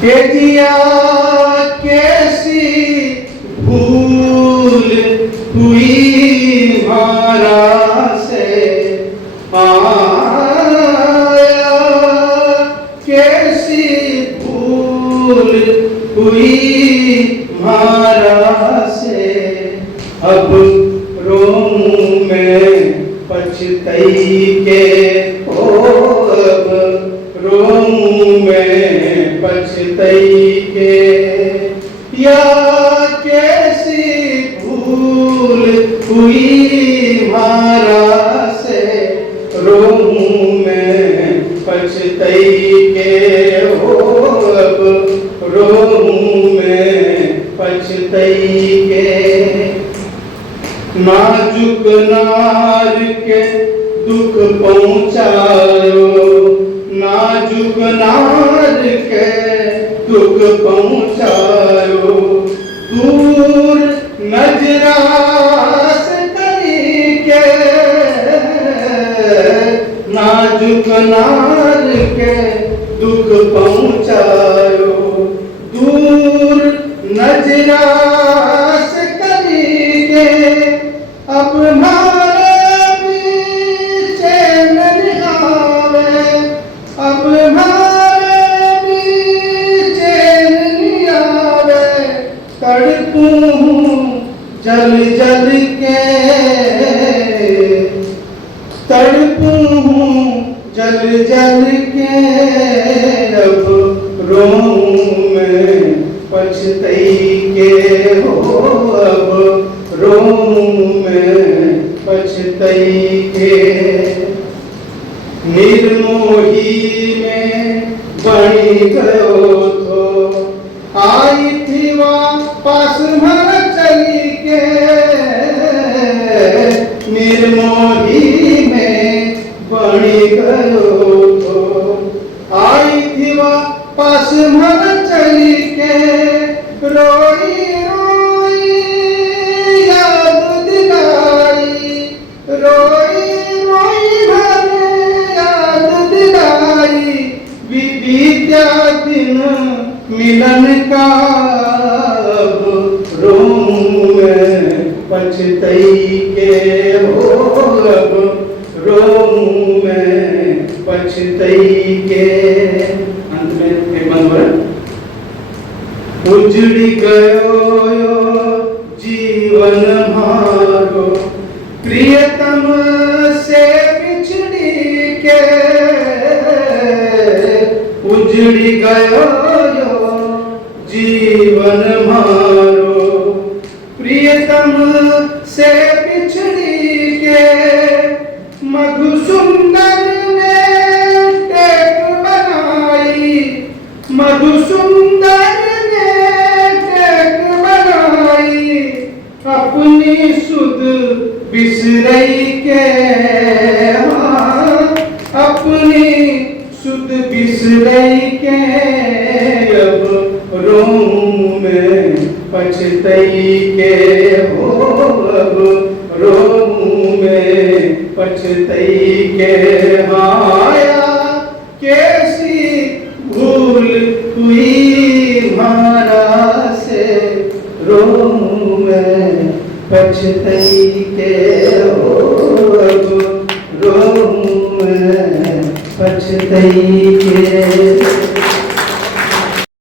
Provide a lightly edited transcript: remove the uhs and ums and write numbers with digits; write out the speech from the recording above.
के जिया कैसी भूल हुई मारा से आया, कैसी भूल हुई मारा से। अब रोऊं मैं पछतई के, ओ अब रोऊं मैं पछतई के। या कैसी भूल हुई मारा से, रोऊं मैं पछतई के। ओ अब रोऊं मैं पछतई के। नाजुक नार के दुख पहुँचायो, नाजुक नार के दुख पहुँचायो। दूर नजरास करी के, नाजुक नार के दुख पहुँचायो। दूर नजरास करी के, अब मारे भी चैन नहीं आवे, अब मारे भी चैन नहीं आवे। तड़पूं जल जल के, तड़पूं जल जल के। अब रोऊं मैं पछतई के, हो अब रोऊं मैं पछतई के। निर्मोही में बनी गयो तो, आई थी वापस मन चली के। निर्मोही में बनी गयो तो, आई थी वापस मन चली के। रोई रोई याद दिलाई, रोई रोई भरे याद दिलाई। बीत्या दिन मिलन का, अब रोऊं मैं पछतई के। हो अब रोऊं मैं पछतई के। अंत में एक मंत्र। उजड़ी गयो यो जीवन मारो, प्रियतम से बिछड़ी के। उजड़ी गयो यो जीवन मारो, प्रियतम से बिछड़ी के। मधुसुंदर ने टेक बनाई, मधुसुंदर अपनी सुध बिसरई के। हाँ, अपनी सुध बिसरई के। अब रोऊं मैं पछतई के, हो अब रोऊं मैं पछतई के। आया कैसी भूल हुई मारा से, रोऊं मैं पछतई के। हो अब रोऊं मैं पछतई के।